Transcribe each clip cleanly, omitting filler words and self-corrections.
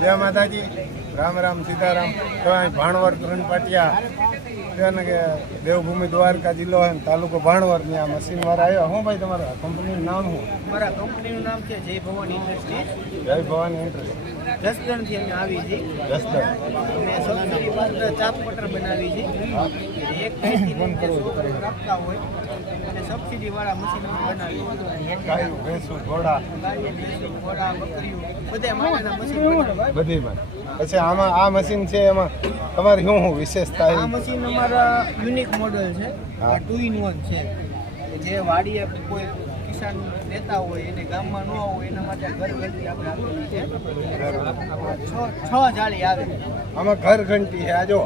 જય માતાજી, રામ રામ સીતારામ. તો ભાણવર ત્રણ કે દેવભૂમિ દ્વારકા જિલ્લો અને તાલુકો ભાણવર ની આ મશીન વાળા આવ્યા. હું ભાઈ તમારા કંપનીનું નામ શું? મારા કંપનીનું નામ છે જય ભવાની ઇન્ડસ્ટ્રીઝ. જય ભવાની ઇન્ડસ્ટ્રીઝ. જસદણથી અમે આવી છે. જસદણ અને સબસિડી પાત્ર ચાપ કટર બનાવી છે. એક રાખતા હોય અને સબસિડી વાળા મશીન અમે બનાવી છે. ગાયું, ભેંસું, ઘોડા, ઘોડા, બકરીઓ બધા માટેના મશીન બનાવી. બધી માં. પછી આમાં આ મશીન છે, એમાં તમારી શું શું વિશેષતા? આ મશીન અમારા યુનિક મોડલ છે. આ 2-in-1 છે. જે વાડીએ કોઈ કિસાન લેતા હોય એને ગામમાં ન હોય એના માટે ઘરઘંટી આપણે આપેલી છે. 6 જાળી આવે આમાં ઘર ઘંટી છે. આ જો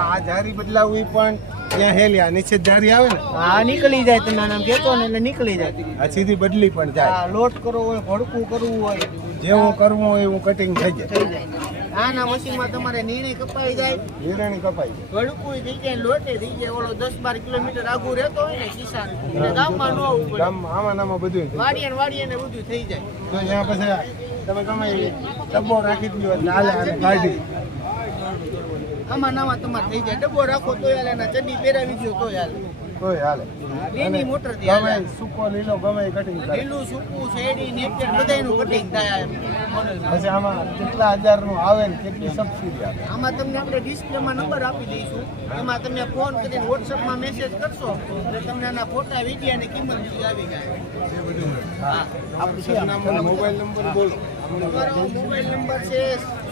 આ જારી બદલાવવી પણ ત્યાં હેલી. આ નીચે જારી આવે ને, આ નીકળી જાય. તમે નામ કહેતો ને એટલે નીકળી જાય. આ સીધી બદલી પણ જાય. આ લોટ કરવો હોય, ભડકું કરવું હોય, જેવું કરવું હોય એવું કટિંગ થઈ જાય. આના મશીનમાં તમારે નીણી કપાઈ જાય, નિરણી કપાઈ જાય, ભડકું થઈ જાય, લોટે થઈ જાય. ઓલો 10-12 કિલોમીટર આગું રહેતો હોય ને કિસાન એને ગામમાં ન આવવું પડે. ગામમાં આમાં બધું વાડીએ ને બધું થઈ જાય. તો ત્યાં પછી તમે ગમે ડબ્બો રાખી દો એટલે હાલે. અને કાઢી આમાં નામાં તમારે થઈ જાય. ડબ્બો રાખો તો હાલે, એના ચડ્ડી પહેરાવી દો તો હાલે. તોય હાલે. એની મોટર થી ગમે સૂકો લીલો ગમે કટિંગ થાય. લીલું સૂકું શેરડી નેપચર બધાયનું કટિંગ થાય આ મોડલમાં. પછી આમાં કેટલા હજારનું આવે ને કેટલી સબસિડી આવે? આમાં તમને આપણે ડિસ્પ્લેમાં નંબર આપી દઈશું. એમાં તમે ફોન કરીને વોટ્સઅપમાં મેસેજ કરશો એટલે તમને આના ફોટા, વિડીયો અને કિંમત બધી આવી જાય. હા, આપણું મોબાઈલ નંબર બોલો. અમારો મોબાઈલ નંબર છે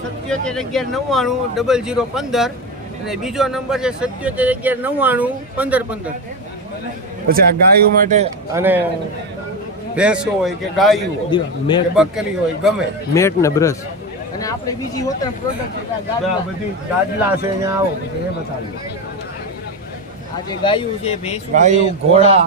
7711990015 અને બીજો નંબર છે 7711991515. પછી આ ગાયું માટે અને ભેંસો હોય કે ગાયું હોય કે બકરી હોય ગમે મેટ ને બ્રશ અને આપણે બીજી હોતન પ્રોડક્ટ છે આ ગાડલા. બધી ગાડલા છે. અહીંયા આવો પછી એ બતાવી. આ જે ગાયું છે, ભેંસું ગાયું, ઘોડા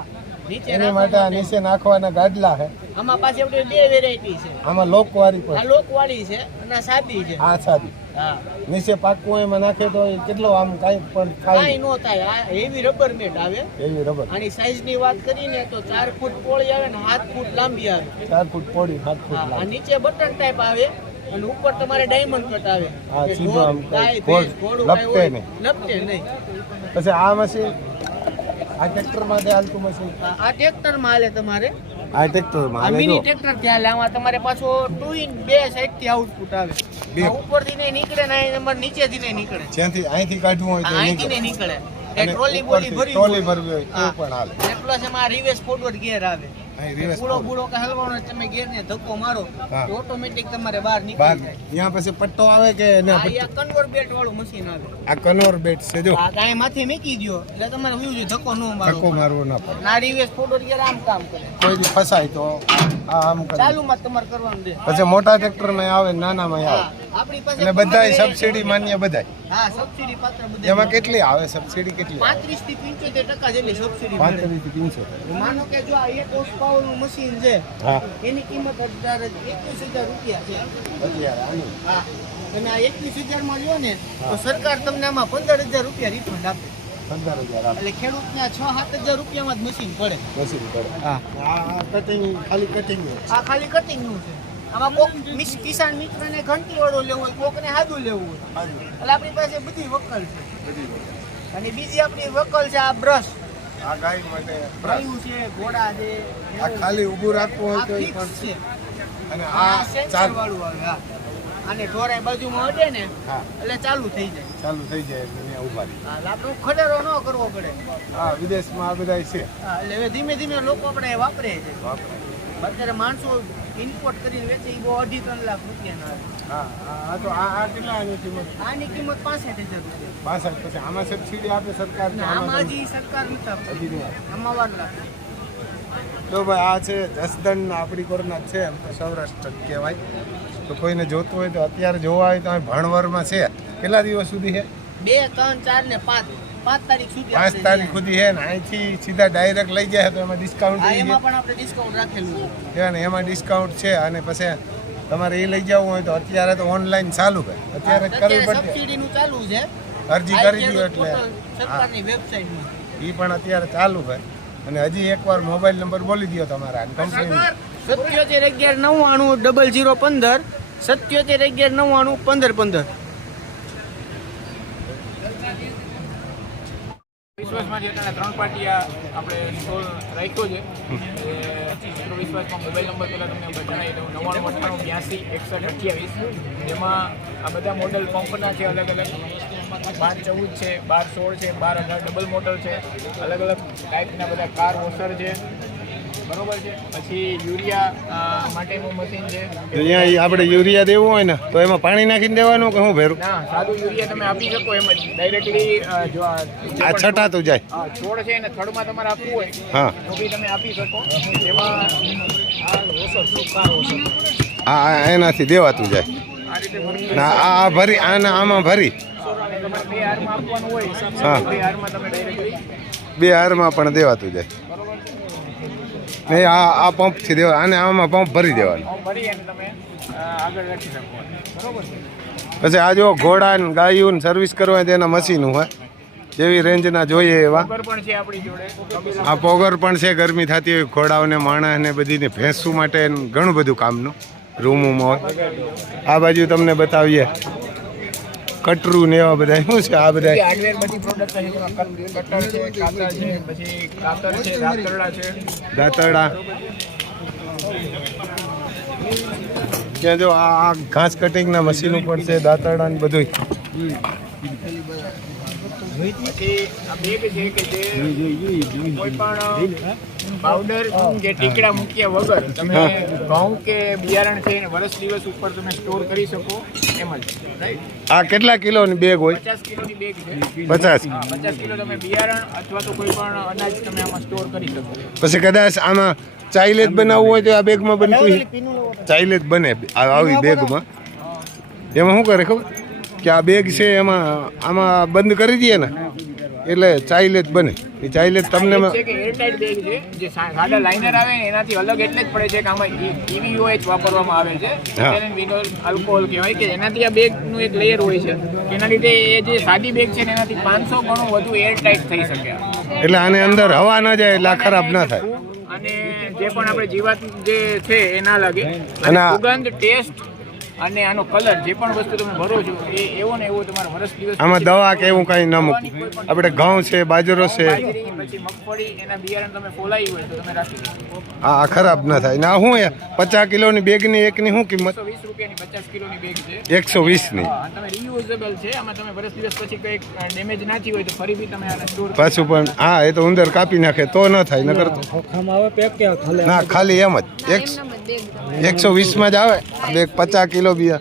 નીચે એની માટે આ નીચે નાખવાના ગાડલા છે. આમાં પાછી આપણે 2 વેરાયટી છે. આમાં લોકવારી આ પણ લોકવાળી છે અને આ સાદી છે. આ સાદી. હા, નીચે પાકું એમાં નાખે તો એ કેટલો આમ કાંઈ પણ કાંઈ થાય ન થાય. આ હેવી રબર મેટ આવે. એવી રબર. આની સાઈઝ ની વાત કરીને તો 4 ફૂટ પહોળી આવે ને 7 ફૂટ લાંબી આવે. 4 ફૂટ પોડી 7 ફૂટ હા, આ લાંબી. નીચે બટન ટાઈપ આવે અને ઉપર તમારે ડાયમંડ કટ આવે. હા, કે સીધો ઢોર, આમ ગાય, ગોળ, ભેંસ, ઘોડું લપટે કાંઈ હોય, નહીં. લપટે નહીં. પછી આ મશીન આ ટ્રેક્ટર માટે હાલતું મશીન. આ ટ્રેક્ટર માં હાલે તમારે. આ ટ્રેક્ટર આ મિની ટ્રેક્ટર થી હાલે. આમાં તમારે પાછો 2-in 2 સાઈડ થી આઉટપુટ આવે. બે. આ ઉપરથી નહીં નીકળે ને આ નંબર નીચેથી નહીં નીકળે. જ્યાંથી અહીંથી કાઢવું હોય તો અહીંથી નીકળે. નહીં નીકળે. એ અને ટ્રોલી ઉપરથી બોલી ટ્રોલી ભરવી હોય તો હા. પણ હાલે. પ્લસ એમાં રિવર્સ ફોરવર્ડ ગિયર આવે. અહીં reverse બુડો forward. બુડો કે હલવાનો તમે ગિયર ને ધક્કો મારો હા. તો ઓટોમેટિક તમારે બહાર બહાર નીકળી જાય. અહીંયા પછી પટ્ટો આવે કે ના આ પટ્ટો? કન્વર બેટ વાળું મશીન આવે. આ કનોર બેટ છે જો. આ ગાય માથે મૂકી દ્યો એટલે તમારે શું છે ધક્કો ન ધક્કો મારો. મારવો ના પડે. ના રિવર્સ ફોરવર્ડ ગિયર આમ કામ કરે. કોઈ દી ફસાય તો આ આમ કરે. ચાલુમાં જ તમારે કરવાનું છે. પછી મોટા ટ્રેક્ટર માં આવે નાનામાં આવે. હા, આપણી પાસે એટલે બધાય સબસિડી માન્ય બધાય. હા, સબસિડી પાત્ર બધે. એમાં કેટલી આવે સબસિડી? કેટલી આવે? 35 થી 75% જેટલી સબસિડી મળે. 35 થી 300. માનો કે જો આ 1 હોર્સ પાવર નું મશીન છે હા. એની કિંમત 21,000 રૂપિયા છે. અત્યારે આની હા, તમે આ 21,000 માં લ્યો ને તો સરકાર તમને આમાં 15,000 રૂપિયા રિફંડ આપે. 15,000 આવે. એટલે ખેડૂતને 6-7,000 રૂપિયામાં જ મશીન પડે. મશીન પડે. હા, આ કટિંગ ખાલી કટિંગ આ ખાલી કટિંગ નું છે. આમાં કોક કિસાન મિત્રને ઘંટી વાળું લેવું હોય, કોકને હાદું લેવું હોય, એટલે આપણી પાસે બધી વકલ છે. અને બીજી આપણી વકલ છે આ બ્રશ. આ ગાય માટે ગાયું છે, ઘોડા છે, આ ખાલી ઊભું રાખવું હોય આ તો એ fix પણ છે. અને આ આ સેન્સર ચાલુ વાળું આવે. હા, આને ઢોરાય બાજુમાં અડે ને હા એટલે ચાલુ થઈ જાય. ચાલુ થઈ જાય એટલે અહીંયા ઊભા રહે. હા, એટલે આપણે ખડેરો ન કરવો પડે. હા, વિદેશમાં આ બધા છે. હા, એટલે હવે ધીમે ધીમે લોકો આપણે વાપરે છે. વાપરે. અત્યારે માણસો ઇમ્પોર્ટ કરીને વેચે એ બહુ 2.5-3 લાખ રૂપિયાના આવે. હા આ તો આ કેટલા આની કિંમત? આની કિંમત 65,000 રૂપિયા. 62. પછી આમાં સબસિડી આપે સરકાર કે અને આમાં આમાં હજી સરકાર નથી આપતી. હજી નહીં આપે. આમાં વાર લાગે. તો ભાઈ આ છે જસદણ આપણી કોરના છે, એમ તો સૌરાષ્ટ્ર જ કહેવાય. તો કોઈને જોતું હોય તો અત્યારે જોવા હોય તો અહીં ભાણવરમાં છે. કેટલા દિવસ સુધી છે? 2, 3, 4 ને 5 તારીખ સુધી 5 આપણે તારીખ સુધી છે ને અહીંથી સીધા ડાયરેક્ટ લઈ જાય તો એમાં ડિસ્કાઉન્ટ હા, થઈ એમાં પણ આપણે ડિસ્કાઉન્ટ રાખેલું છે. જાય ને એમાં ડિસ્કાઉન્ટ છે. અને પછી તમારે એ લઈ જવું હોય તો અત્યારે તો ઓનલાઈન ચાલુ છે. અત્યારે જ કરવી અત્યારે પડે. સબસિડીનું ચાલુ છે. અરજી કરી દો એટલે સરકારની વેબસાઈટમાં. એ પણ અત્યારે ચાલુ છે. અને હજી એકવાર મોબાઈલ નંબર બોલી દો તમારા કંપની. 7711990015 7711991515. વિશ્વાસમાંથી અત્યારે 3 પાટિયા આપણે સ્ટોલ રાખ્યો છે. વિશ્વાસમાં મોબાઈલ નંબર પહેલાં તમને જણાવી દઉં 9998826128. જેમાં આ બધા મોડલ પંપના છે, અલગ અલગ 1214 છે, 1216 છે, 1218 ડબલ મોટર છે, અલગ અલગ ટાઈપના બધા કાર વોશર છે, બરોબર છે. પછી યુરિયા માટેનું મશીન છે. અહીંયા આપણે યુરિયા દેવું હોય ને તો એમાં પાણી નાખીને દેવાનું કે હું ભેરું? ના, સાદું યુરિયા તમે આપી શકો એમ જ ડાયરેક્ટલી. જો આ છટાતું જાય. છોડ છે એને થડમાં તમારે આપવું હોય હા તો બી તમે આપી શકો. એમાં આ ઓસર કાર ઓસર આ એનાથી દેવાતું જાય. આ રીતે ભરી ના આ ભરી આમાં ભરી તમારે 2 હારમાં આપવાનું હોય. હા. 2 હારમાં તમે ડાયરેક્ટલી 2 હારમાં પણ દેવાતું જાય. નહીં આ પંપથી દેવા અને આમાં પંપ ભરી દેવાનું. ભરી અને તમે આગળ રાખી શકો. બરોબર છે. પછી આ જો ઘોડા ને ગાયું ને સર્વિસ કરવા તેના મશીનું હોય જેવી રેન્જના જોઈએ એવા. ઉપર પણ છે આપણી જોડે. આ પોગર પણ છે, ગરમી થતી હોય ઘોડાઓને માણસને બધીને ભેંસું માટે ઘણું બધું કામનું રૂમોમાં હોય. આ બાજુ તમને બતાવીએ કટરું ને એવા બધા શું છે આ બધા હાર્ડવેર બધી પ્રોડક્ટ છે. જેમાં કટર છે, કાતર છે, પછી કાતર છે, દાંતરડા છે. દાંતરડા ત્યાં જો આ ઘાસ કટિંગના મશીન ઉપર છે, દાંતરડા ને બધું. પછી આ બેગ છે કે જે કોઈ પણ પાવડર કે ટીકડા મૂક્યા વગર તમે ઘઉં કે બિયારણ છે એને વર્ષ દિવસ ઉપર તમે સ્ટોર કરી શકો એમ જ. રાઈટ. આ કેટલા કિલોની બેગ હોય? 50 કિલોની બેગ છે. 50. 50 કિલો તમે બિયારણ અથવા તો કોઈ પણ અનાજ તમે આમાં સ્ટોર કરી શકો. પછી કદાચ આમાં ચાઇલેજ બનાવવું હોય તો આ બેગમાં બનતું ચાઇલેજ બને આવી બેગમાં. એમાં શું કરે ખબર કે આ બેગ છે એમાં આમાં બંધ કરી દઈએ ને એટલે ચાઇલેજ બને. એ ચાઇલેજ તમને છે કે એરટાઇટ બેગ છે. જે સાદા લાઇનર આવે ને એનાથી અલગ એટલે જ પડે છે કે આમાં EVOH વાપરવામાં આવે છે. ઇથેનોલ વિનોલ આલ્કોહોલ કહેવાય કે એનાથી આ બેગનું એક લેયર હોય છે. એના લીધે એ જે સાદી બેગ છે ને એનાથી 500 ગણું વધુ એરટાઇટ થઈ શકે. એટલે આને અંદર હવા ન જાય એટલે આ ખરાબ ના થાય. અને જે પણ આપણે જીવાત જે છે એ ના લાગે. અને અને સુગંધ, ટેસ્ટ અને આનો કલર જે પણ વસ્તુ તમે ભરો છો એ એવો ને એવો તમારે વર્ષ દિવસ આમાં દવા કે એવું કાંઈ ન મૂકવું. આપણે ઘઉં છે, બાજરો છે, બાજરી, પછી મગફળી એના બિયારણ તમે ફોલાવી હોય તો તમે રાખી શકો. આ ખરાબ ના થાય. ના શું 50 કિલોની બેગની એકની શું કિંમત? 120 રૂપિયાની 50 કિલોની બેગ છે. 120ની. હા, અને તમે રિયુઝેબલ છે. આમાં તમે વર્ષ દિવસ પછી કંઈક ડેમેજ ના થયું હોય તો ફરી બી તમે આને સ્ટોર પાછું પણ હા એ તો ઉંદર કાપી નાખે તો ન થાય. ન કરતો ના ખાલી એમ જ 120માં જ આવે બેગ. 50 કિલો બી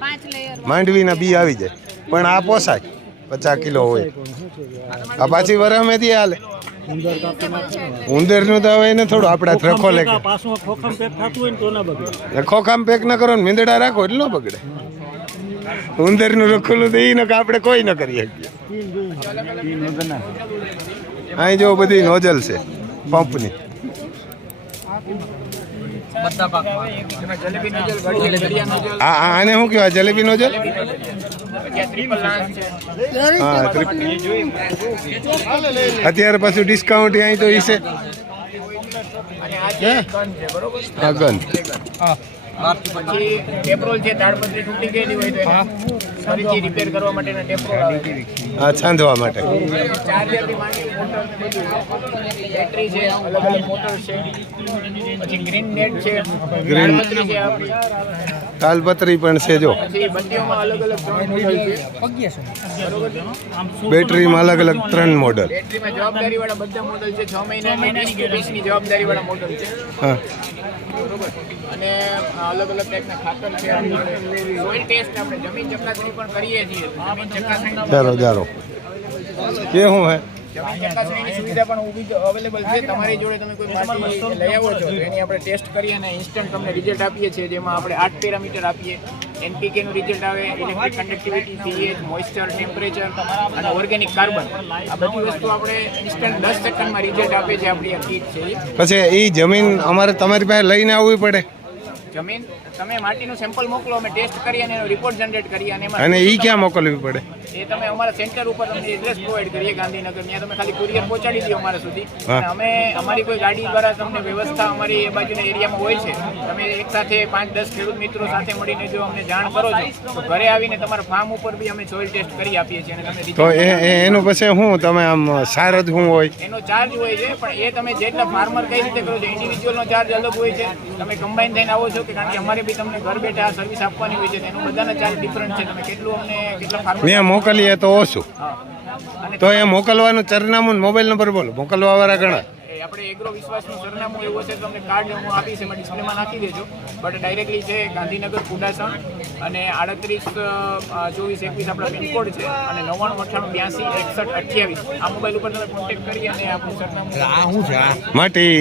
માંડવીના બી આવી જાય પણ આ પોસાય 50 કિલો હોય. આ પાછી વરામેથી હાલે. ઉંદરનું તો હવે એને થોડું આપણા રખો લે કે ખોખામ પેક ન કરો ને મીંદડા રાખો એટલે ન બગડે. ઉંદરનું રખોલું તો એ ન કે આપણે કોઈ ન કરી શકીએ. અહીં જો બધી નોઝલ છે પંપની. જલેબી નોઝલ, ગળિયા નોઝલ, આને શું કહેવાય? જલેબી નોઝલ. ટ્રિપલ લાન્સ છે. હા અત્યારે પાછું ડિસ્કાઉન્ટ અહીં તો ઈ છે. અને આ છે ગન છે. બરોબર. હા ગન. પછી ટેપ્રોલ છે. તાડપત્રી તૂટી ગયેલી હોય તો એને ફરીથી રિપેર કરવા માટેના ટેપ્રોલ આવે છે. હા છાંધવા માટે. ચાર્જરથી માંડી મોટર ને બધું. બેટરી છે, અલગ અલગ મોટર છે. પછી ગ્રીન નેટ છે, તાડપત્રી છે આપણી. તાલપત્રી પણ છે જો. પછી બંટીઓમાં અલગ અલગ 3 મોડલ છે. બરોબર છે. બેટરીમાં અલગ અલગ 3 મોડલ. બેટરીમાં જવાબદારીવાળા બધા મોડલ છે. 6 મહિનાની 20 જવાબદારીવાળા મોડલ છે. હા બરોબર. અને અલગ અલગ ટાઈપના ખાતર છે. સોઇલ ટેસ્ટ આપણે જમીન ચકાસણી પણ કરીએ છીએ. જમીન ચકાસણી ચાલો ચાલો એ શું હે? જમીન ચકાસણીની સુવિધા પણ અવેલેબલ છે. તમારી જોડે તમે કોઈ પાર્ટી લઈ આવો છો તો એની આપણે ટેસ્ટ કરીએ અને ઇન્સ્ટન્ટ તમને રિઝલ્ટ આપીએ છીએ. જેમાં આપણે 8 પેરામીટર આપીએ. NPK નું રિઝલ્ટ આવે, electric conductivity, pH, moisture, temperature અને ઓર્ગેનિક કાર્બન. આ બધી વસ્તુ આપણે ઇન્સ્ટન્ટ 10 સેકન્ડમાં રિઝલ્ટ આપે છે. આપણી આ કીટ છે. પછી એ જમીન અમારે તમારી પાસે લઈને આવવી પડે? જમીન તમે માટીનું સેમ્પલ મોકલો, અમે ટેસ્ટ કરી અને એનો રિપોર્ટ જનરેટ કરીએ અને અને ઈ ક્યાં મોકલવી પડે? એ તમે અમારા સેન્ટર ઉપર તમને એડ્રેસ પ્રોવાઈડ કરીએ ગાંધીનગર, ત્યાં તમે ખાલી કુરિયર પહોંચાડી દો અમારા સુધી. અને અમે અમારી કોઈ ગાડી દ્વારા તમને વ્યવસ્થા અમારી એ બાજુના એરિયામાં હોય છે, તમે એક સાથે 5-10 ખેડૂત મિત્રો સાથે મળીને જો અમને જાણ કરો છો તો ઘરે આવીને તમારા ફાર્મ ઉપર બી અમે સોઇલ ટેસ્ટ કરી આપીએ છીએ. અને તમે તો એનું પછી શું તમે આમ સાર જ શું હોય? એનો ચાર્જ હોય છે, પણ એ તમે જેટલા ફાર્મર કઈ રીતે કરો છો ઇન્ડિવિજ્યુઅલનો ચાર્જ અલગ હોય છે. તમે કમ્બાઈન થઈને આવો છો કે કારણ કે અમારે બી તમને ઘર બેઠા આ સર્વિસ આપવાની હોય છે, એનું બધાના ચાર્જ ડિફરન્ટ છે. તમે કેટલું અમને કેટલા ફાર્મર મેં મોકલીએ તો ઓછું, તો એ મોકલવાનું સરનામું મોબાઈલ નંબર બોલો, મોકલવા વાળા ઘણા. આપણે એગ્રો વિશ્વાસનું સરનામું એવું છે તો તમને કાર્ડ હું આપીશ, એમાં ડિસ્પ્લેમાં નાખી દેજો. બટ ડાયરેક્ટલી છે ગાંધીનગર કુડાસણ અને 38 24 21 આપણા પિનકોડ છે અને 99 98 62 61 28 આ મોબાઈલ ઉપર તમે કોન્ટેક્ટ કરી અને આપણું સરનામું માટી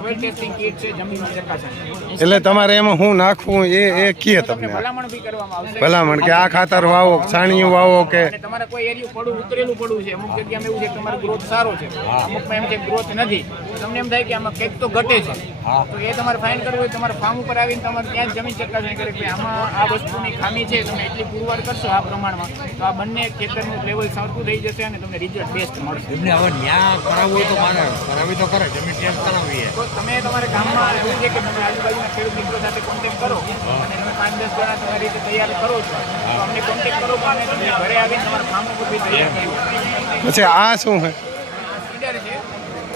સોઇલ ટેસ્ટિંગ કીટ છે જમીનની ચકાસણી. એટલે તમારે એમાં શું નાખવું એ કીએ તમને તમને ભલામણ બી કરવામાં આવશે. ભલામણ કે આ ખાતર વાવો, છાણિયું વાવો કે અને તમારે કોઈ એરિયું પડું ઉતરેલું પડવું છે, અમુક જગ્યામાં એવું છે કે તમારો ગ્રોથ સારો છે, અમુકમાં એમ છે ગ્રોથ નથી, તો તમને એમ થાય કે આમાં કંઈક તો ઘટે છે, તો એ તમારે ફાઇન કરવું હોય તમારા ફાર્મ ઉપર આવીને તમારે ત્યાં જ જમીન ચકાસણી કરે કે આમાં આ વસ્તુની ખામી છે, તમે એટલી પુરવાર કરશો આ પ્રમાણમાં તો આ બંને ખેતરનું લેવલ સરખું થઈ જશે અને તમને રિઝલ્ટ બેસ્ટ મળશે. એમને હવે ન્યા કરાવવું હોય તો મારે કરાવી તો કરે, જમીન ટેસ્ટ કરાવીએ તો તમે તમારા ગામમાં એવું છે કે તમે આજુબાજુના ખેડૂત મિત્રો સાથે કોન્ટેક્ટ કરો અને તમે 5-10 જણા તમારી રીતે તૈયાર કરો છો તો અમને કોન્ટેક્ટ કરો અને તમે ઘરે આવીને તમારા ફાર્મ ઉપર બી તૈયાર કરો. પછી આ શું છે? સીડર છે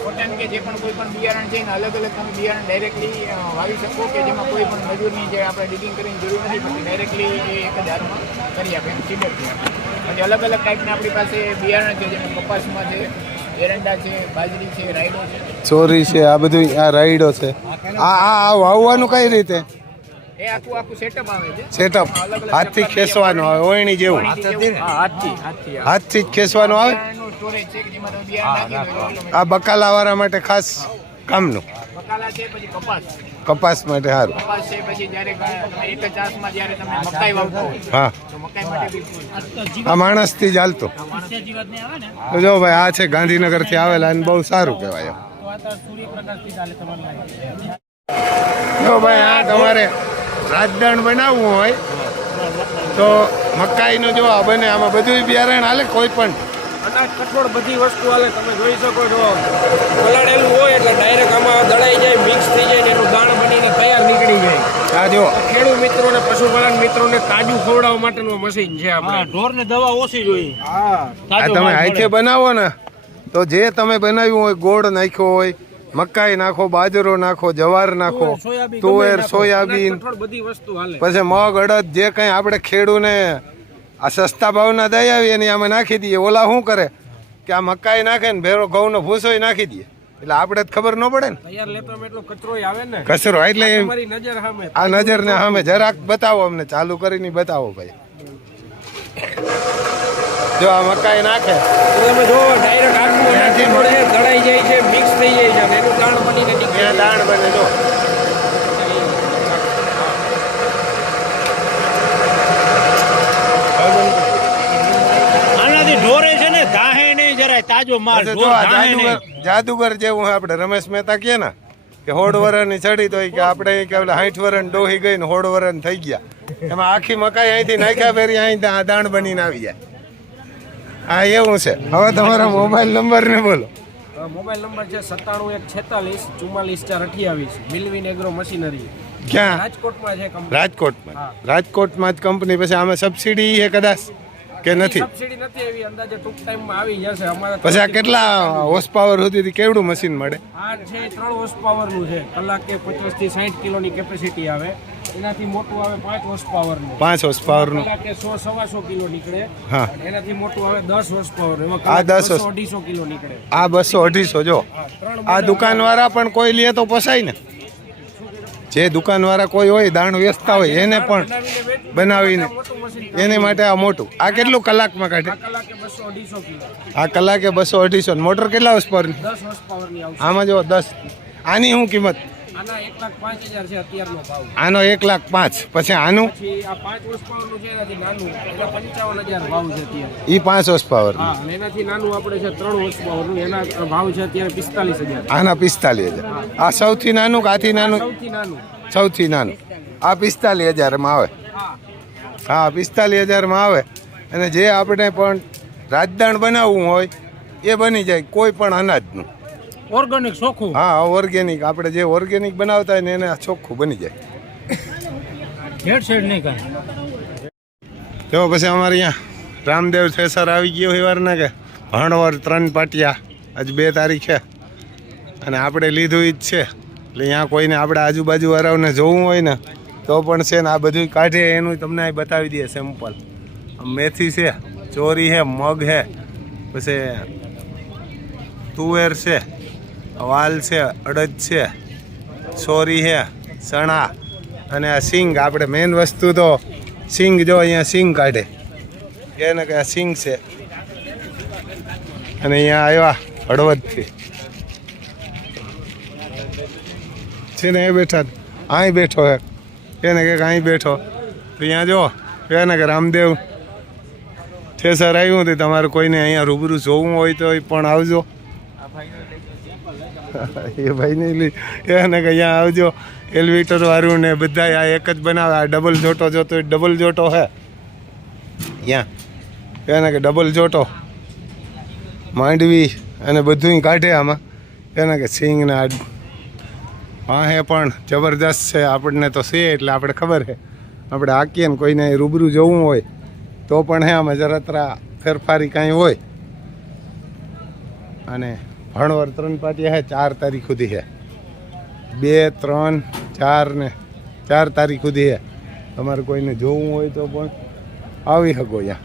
કોટન કે જે પણ કોઈ પણ બિયારણ છે ને અલગ અલગ તમે બિયારણ ડાયરેક્ટલી વાવી શકો કે જેમાં કોઈ પણ મજૂરની જે આપણે ડિગિંગ કરીને જરૂર નથી પડતી, ડાયરેક્ટલી એ એક જ હારમાં કરી આપે એમ સીડર છે. પછી અલગ અલગ ટાઈપના આપણી પાસે બિયારણ છે, જેમાં કપાસમાં છે, એરંડા છે, બાજરી છે, રાયડો છે, ચોરી છે, આ બધું આ રાયડો છે. આ વાવવાનું કઈ રીતે? એ આખું સેટઅપ આવે છે. સેટઅપ હાથથી ખેંચવાનું આવે, ઓયણી જેવું હાથથી જ ખેંચવાનું આવે. સ્ટોરેજ છે કે જેમાં તમે બિયારણ નાખી દો એટલે આ બકાલા વાળા માટે ખાસ કામનું, બકાલા છે, પછી કપાસ કપાસ માટે સારું. કપાસ છે, પછી જ્યારે તમે એક જ ચાસમાં જ્યારે તમે મકાઈ વાવતા હોય હા, તો મકાઈ માટે બી આ માણસથી જ હાલતો. તો જો ભાઈ આ છે ગાંધીનગરથી આવેલા અને બહુ સારું કહેવાય. જો ભાઈ આ તમારે રાજદાણ બનાવવું હોય તો મકાઈનું જો આ બને, આમાં બધું બિયારણ હાલે, કોઈ પણ અનાજ કઠોળ બધી વસ્તુ હાલે. તમે જોઈ શકો છો પલાળેલું હોય એટલે ડાયરેક્ટ આમાં દળાઈ જાય, મિક્સ થઈ જાય ને એનું દાણ બનીને તૈયાર નીકળી જાય. આ જો ખેડૂત મિત્રોને પશુપાલન મિત્રોને તાજું ખવડાવવા માટેનું મશીન છે આપણે. ઢોરને દવા ઓછી જોઈએ. આ તમે હાથે બનાવો ને તો જે તમે બનાવ્યું હોય, ગોળ નાખ્યો હોય, મકાઈ નાખો, બાજરો નાખો, જવાર નાખો, તુવેર, સોયાબીન, બધી વસ્તુ હાલે. પછી મગ, અડદ, જે કંઈ આપણે ખેડૂને આ સસ્તા ભાવના દઈ આવીએ ને આમાં નાખી દઈએ. ઓલા શું કરે કે આ મકાઈ નાખે ને ભેરો ઘઉંનો ભૂસો નાખી દઈએ, એટલે આપણે જ ખબર ન પડે ને. તૈયાર લેપટોપ એટલો કચરો આવે ને, કચરો એટલે તમારી નજર સામે. આ નજરને સામે જરાક બતાવો, અમને ચાલુ કરીને બતાવો ભાઈ. જો આ મકાઈ નાખે તમે જો ડાયરેક્ટ આખું નાખી પડે, દળાઈ જાય છે, મિક્સ થઈ જાય છે અને એનું દાણ બનીને નીકળે. ત્યાં દાણ બને. જો આનાથી ઢોરે છે ને દાહે નહીં જરાય, તાજો માલ. જો આ જાદુગર જેવું આપણે રમેશ મહેતા કહે ને કે 100 વર્ષની ચડી તો કે આપણે કે 60 વર્ષ ડોહી ગઈ ને 100 વર્ષ થઈ ગયા, એમાં આખી મકાઈ અહીંથી નાખ્યા ફેરી અહીં આ દાણ બનીને આવી જાય. હા એવું છે. હવે તમારા મોબાઈલ નંબર ને બોલો. મોબાઈલ નંબર છે 97 146 44 428. મિલવિન એગ્રો મશીનરી. ક્યાં? રાજકોટમાં છે કંપની. રાજકોટમાં. રાજકોટમાં જ કંપની. પછી આમાં સબસિડી છે કદાચ કે નથી? સબસિડી નથી એવી, અંદાજે ટૂંક ટાઈમમાં આવી જશે. અમારા પછી આ કેટલા હોર્સ પાવર સુધીથી કેવડું મશીન મળે? આ છે 3 હોર્સ પાવરનું છે, કલાકે 50 થી 60 કિલોની કેપેસિટી આવે. એનાથી મોટું આવે 5 હોર્સ પાવરનું. 5 હોર્સ પાવરનું કલાકે 100-125 કિલો નીકળે. હા. એનાથી મોટું આવે 10 હોર્સ પાવર, એમાં આ 10 200-250 કિલો નીકળે. આ 200-250. જો આ દુકાનવાળા પણ કોઈ લે તો પોસાય ને. જે દુકાનવાળા કોઈ હોય દાણ વેચતા હોય એને પણ બનાવીને એને માટે આ મોટું. આ કેટલું કલાકમાં કાઢે? કલાકે 200-250 કિલો. આ કલાકે 200-250. મોટર કેટલા હોર્સ પાવરની? 10 હોર્સ પાવરની આવશે. આમાં જો 10. આની શું કિંમત? આના 1,05,000 છે અત્યારનો ભાવ. આનો 1,05,000. પછી આનું પછી આ 5 હોર્સ પાવરનું છે, એનાથી નાનું એટલે 55,000 ભાવ છે અત્યારે. ઈ 5 હોર્સ પાવર. હા, અને એનાથી નાનું આપણે છે 3 હોર્સ પાવરનું, એના ભાવ છે અત્યારે 45,000. આના 45,000. આ સૌથી નાનું કે આથી નાનું? સૌથી નાનું. સૌથી નાનું. આ 45,000માં આવે. હા 45,000માં આવે. અને જે આપણે પણ રાજદાણ બનાવવું હોય એ બની જાય કોઈ પણ અનાજનું. ઓર્ગેનિક ચોખ્ખું. હા ઓર્ગેનિક, આપણે જે ઓર્ગેનિક બનાવતા હોય ને એને ચોખ્ખું બની જાય. ભેળસેળ નહીં કાંઈ. જો પછી અમારે અહીંયા રામદેવ થેસર આવી ગયો સવારના કે ભણવર 3 પાટિયા. આજ 2 તારીખ છે અને આપણે લીધું જ છે. એટલે અહીંયા કોઈને આપણે આજુબાજુ વાળાઓને જોવું હોય ને તો પણ છે ને આ બધું કાઢે એનું તમને અહીં બતાવી દઈએ સેમ્પલ. મેથી છે, ચોરી છે, મગ છે, પછી તુવેર છે, વાલ છે, અડદ છે, ચોરી છે, ચણા અને આ સિંગ. આપણે મેઇન વસ્તુ તો સિંગ. જો અહીંયા સિંગ કાઢે એને કે આ સિંગ છે. અને અહીંયા આવ્યા હળવદથી છે ને એ બેઠા અહીં બેઠો હે એને કે અહીં બેઠો. તો અહીંયા જો એને કે રામદેવ થેસર આવ્યું હતું. તમારે કોઈને અહીંયા રૂબરૂ જોવું હોય તો પણ આવજો. એ ભાઈને એને કે અહીંયા આવજો. એલિવેટર વાળું ને બધા આ એક જ બનાવે. આ ડબલ જોટો જોતો હોય ડબલ જોટો હે અહીંયા. એને કે ડબલ જોટો માંડવી અને બધું કાઢે આમાં. એને કે સિંગ ને હા હે પણ જબરદસ્ત છે. આપણને તો છે એટલે આપણે ખબર છે. આપણે હાકીએ ને કોઈને રૂબરૂ જવું હોય તો પણ હે આમાં જરા ફેરફારી કાંઈ હોય. અને ભણવર 3 પાટિયા હે 4 તારીખ સુધી છે. 2, 3, 4 ને 4 તારીખ સુધી છે. તમારે કોઈને જોવું હોય તો પણ આવી શકો અહીંયા.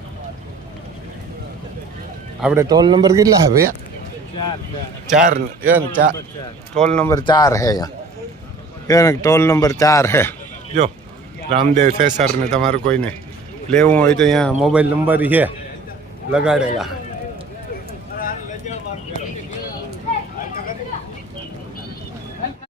આપણે ટોલ નંબર કેટલા હે ભૈયા? 4. ટોલ નંબર 4 હે અહીંયા. એને ટોલ નંબર 4 હે. જો રામદેવ થેસર ને તમારે કોઈને લેવું હોય તો અહીંયા મોબાઈલ નંબર છે લગાડેલા.